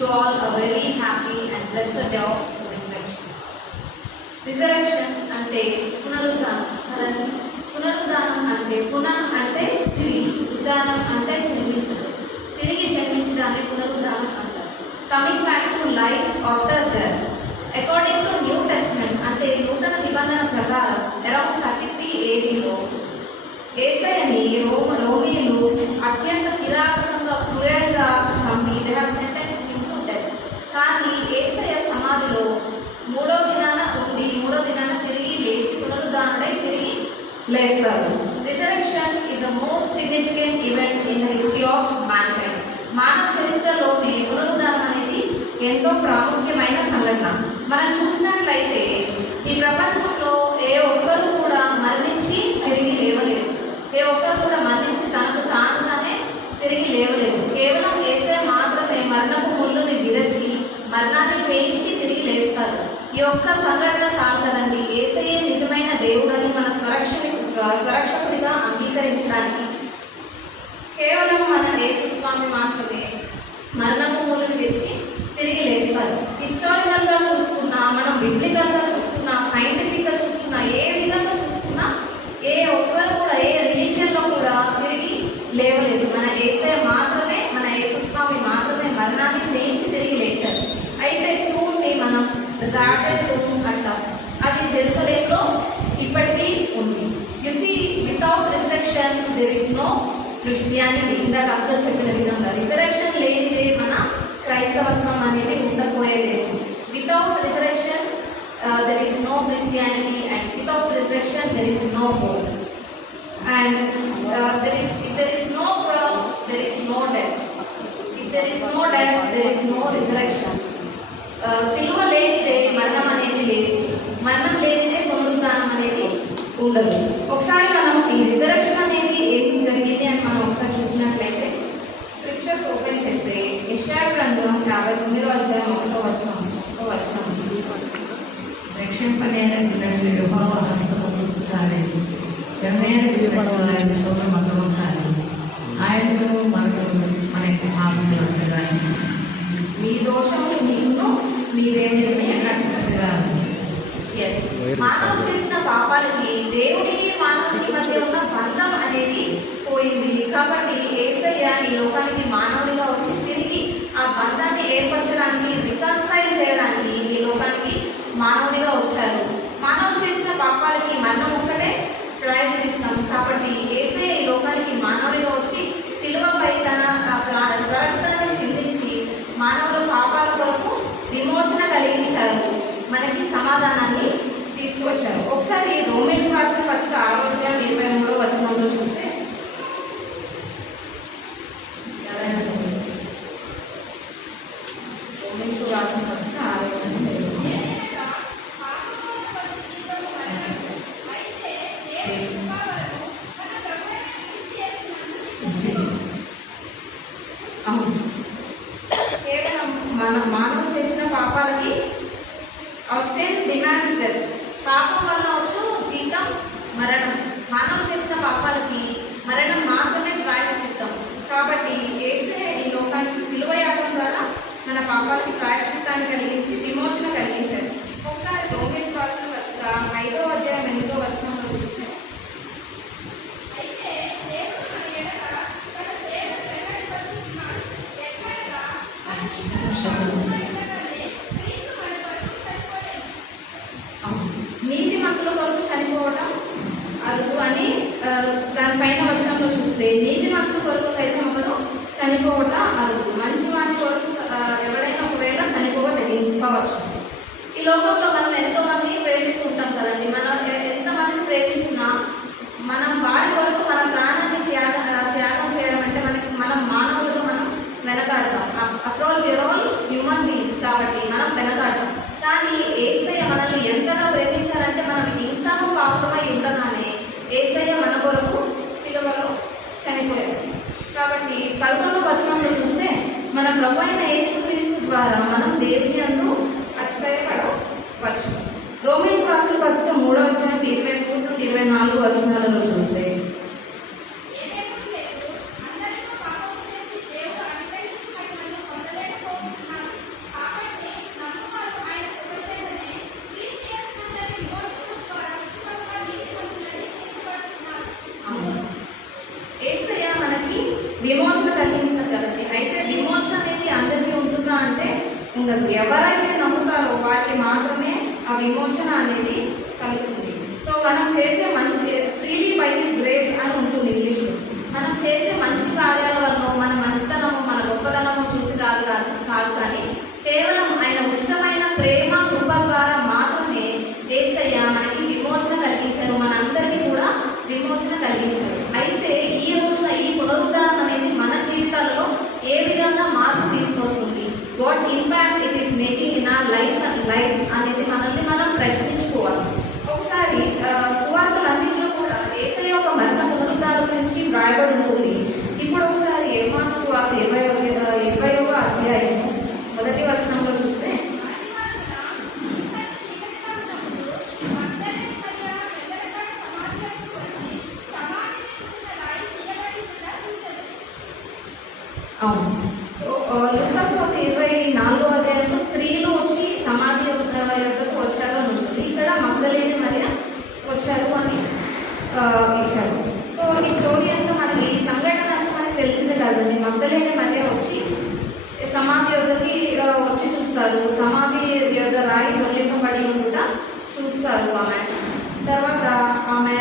you all a very happy and blessed day of resurrection. Resurrection అంటే పునరుద్ధానం కదండి. పునరుద్ధానం అంటే అంటే తిరిగి, ఉద్ధానం అంటే జన్మించడం, తిరిగి జన్మించడాన్ని పునరుద్ధానం అంటారు. Coming back to life after death. According to new testament అంటే నూతన నిబంధన ప్రకారం అరౌండ్ 33 ADలో యేసయ్యని రోమీయులు అత్యంత కిరాతకంగా క్రూయల్గా చంపి they have sentenced him to death. కానీ యేసయ్య సమాధిలో మూడో దినాన తిరిగి లేచి పునరుద్ధానుడై తిరిగి లేస్తారు. Resurrection is the most significant event in the history of mankind. మానవ చరిత్రలోనే పునరుద్ధానం అనేది ఎంతో ప్రాముఖ్యమైన సంఘటన. మనం చూసినట్లయితే ఈ ప్రపంచంలో ఏ ఒక్కరు కూడా మరణించి తిరిగి లేవలేదు. ఏ ఒక్కరు కూడా మరణించి తనకు తానుగానే తిరిగి లేవలేదు. కేవలం యేసయ్య మాత్రమే మరణపు ముళ్ళుని విరచి మరణాన్ని చేయించి తిరిగి లేస్తారు. ఈ ఒక్క సంఘటన చాలు కదండి యేసయ్యే నిజమైన దేవుడని మన స్వరక్షకుడిగా అంగీకరించడానికి. కేవలం మన యేసు స్వామి మాత్రమే మరణపు ముళ్ళుని విరిచి తిరిగి లేస్తారు. హిస్టారికల్గా చూసుకున్నా, మనం బిబ్లికల్గా చూసుకున్నా, సైంటిఫిక్గా చూసుకున్నా, ఏ విధంగా చూసుకున్నా ఏ ఒక్కరు కూడా ఏ రిలీజియన్లో కూడా తిరిగి లేవలేదు. మన యేసయ్య మాత్రమే, మన యేసుస్వామి మాత్రమే మరణాన్ని చేయించి తిరిగి లేచారు. అయితే టూమ్ని మనం గార్డెన్ టూమ్ అంటాం. అది జెరూసలేంలో ఇప్పటికీ ఉంది. You see without resurrection there is no Christianity. ఇందాక అక్కలు చెప్పిన విధంగా రిజరెక్షన్ లేనిదే మన క్రైస్తవత్వం అనేది ఉండకపోయేదేమో. Without resurrection there is no Christianity, and without resurrection there is no hope, and if there is no cross there is no death. If there is no death there is no resurrection. సిలువ లేనిదే మరణం అనేది లేదు, మరణం లేనిదే పునరుద్ధానం అనేది ఉండదు. ఒకసారి మనం ఈ రిజరెక్షన్ అనేది ఎందుకు జరిగింది అని మనం ఒకసారి చూసినట్లయితే స్క్రిప్చర్స్ ఓపెన్ చేస్తే యెషయా గ్రంథం 59వ అధ్యాయం 1వ వచనం రక్షింపనేరగినట్లు యెహోవా హస్తము ఉంచుతాడని, ఎర్రనేరగినట్లు ఆయన చోట మగమకాలి, ఆయనకు మనకు మనకి పాపములుగా మీ దోషము మీకును మీరేమిని అన్నట్టుగా. ఎస్, మానవ చేసిన పాపాలకి దేవుడికి మానవుడికి మధ్య ఉన్న బంధం అనేది పోయింది. కాబట్టి యేసయ్య ఈ లోకానికి మానవుడిగా వచ్చి తిరిగి ఆ బంధాన్ని ఏర్పరచడానికి, రికన్సైల్ చేయడానికి ఈ లోకానికి మానవుడిగా వచ్చారు. మానవుడు చేసిన పాపాలకి మరణం ఒక్కటే ప్రాయశ్చిత్తం. కాబట్టి యేసయ్య ఈ లోకానికి మానవుడిగా వచ్చి సిలువపై తన స్వరక్తాన్ని చిందించి మానవుల పాపాల కొరకు విమోచన కలిగించారు, మనకి సమాధానాన్ని తీసుకొచ్చారు. ఒకసారి రోమీయులకు రాసిన పత్రిక 6వ అధ్యాయం 23వ వచనంలో చూస్తే రోమీయులకు రాసిన పత్రిక 6వ అధ్యాయం కేవలం మానవ చేసిన పాపాలకి సిన్ డిమాండ్స్ డెత్. పాపం వల్ల వచ్చు జీతం మరణం. మానవ చేసిన పాపాలకి మరణం మాత్రమే ప్రాయశ్చిత్తం. కాబట్టి యేసయ్య ఈ లోకానికి సిలువ యాగం ద్వారా మన పాపాలకి ప్రాయశ్చిత్తాన్ని కలిగించి విమోచన కలిగించారు. ఒకసారి రోమీయులకు రాసిన పత్రిక 5వ అధ్యాయం 8వ వచనంలో చూస్తే నీతి మంతుల కొరకు చనిపోవటం అరుగు అని దానిపైన వచనంలో చూస్తే నీతి మంతుల కొరకు సైతం ఒకడు చనిపోవట అరుగు, మంచి వాని కొరకు ఎవరైనా ఒకవేళ చనిపోవచ్చు. ఈ లోకంలో మనం ఎంతోమంది ప్రేమిస్తుంటాం కదండి. మనం ఎంతమంది ప్రేమించినా మనం వారి కొరకు మన ప్రాణాన్ని త్యాగం చేయడం అంటే మనం మానవులుగా మనం వెనకాడతాం. After all we are all human beings కాబట్టి మనం వెనకాడతాం. కానీ యేసయ్య మనల్ని ఎంతగా ప్రేమించారంటే మనం ఇంతనూ పాపమై ఉండగానే యేసయ్య మన కొరకు సిలువలో చనిపోయారు. కాబట్టి 11వ వచనంలో చూస్తే మన ప్రభు అయిన యేసుక్రీస్తు ద్వారా మనం దేవుని యందు అతిశయపడవచ్చు. రోమీయులకు రాసిన పత్రిక 3వ అధ్యాయం 23 నుండి 24 వచనాలలో చూస్తే ఉండదు. ఎవరైతే నమ్ముతారో వారికి మాత్రమే ఆ విమోచన అనేది కలుగుతుంది. సో మనం చేసే మంచి ఫ్రీలీ బై హిస్ గ్రేస్ అని ఉంటుంది ఇంగ్లీష్లో. మనం చేసే మంచి కార్యాల వల్ల మన మంచితనము మన గొప్పతనము చూసి కాదు కానీ కేవలం ఆయన ఉచితమైన ప్రేమ కృప ద్వారా మాత్రమే యేసయ్య మనకి విమోచన కలిగించారు, మనందరికీ కూడా విమోచన కలిగించారు. అయితే ఈ రోజున ఈ పునరుద్ధానం అనేది మన జీవితాలలో ఏ విధంగా మార్పు తీసుకొస్తుంది, what impact it is making in our lives అనేది మనల్ని మనం ప్రశ్నించుకోవాలి. ఒకసారి సువార్తలన్నింటిలో కూడా యేసయ్య యొక్క మరణ పునరుద్ధానం గురించి వ్రాయబడి ఉంటుంది. ఇప్పుడు ఒకసారి యోహాను సువార్త 20వ అధ్యాయము 1వ వచనంలో చూస్తే, అవును. సో లూకా సువార్త 24వ అధ్యాయంలో స్త్రీలు వచ్చి సమాధి యొక్కకు వచ్చారు అని ఉంటుంది. ఇక్కడ మగ్దలేని మరియ వచ్చారు అని ఇచ్చారు. సో ఈ స్టోరీ అంతా మనకి, ఈ సంఘటన అంతా మనకి తెలిసిందే కదండి. మగ్దలేని మరియ వచ్చి సమాధి యొక్కకి వచ్చి చూస్తారు. సమాధి యొక్క రాయి దొరికింపబడి కూడా చూస్తారు ఆమె. తర్వాత ఆమె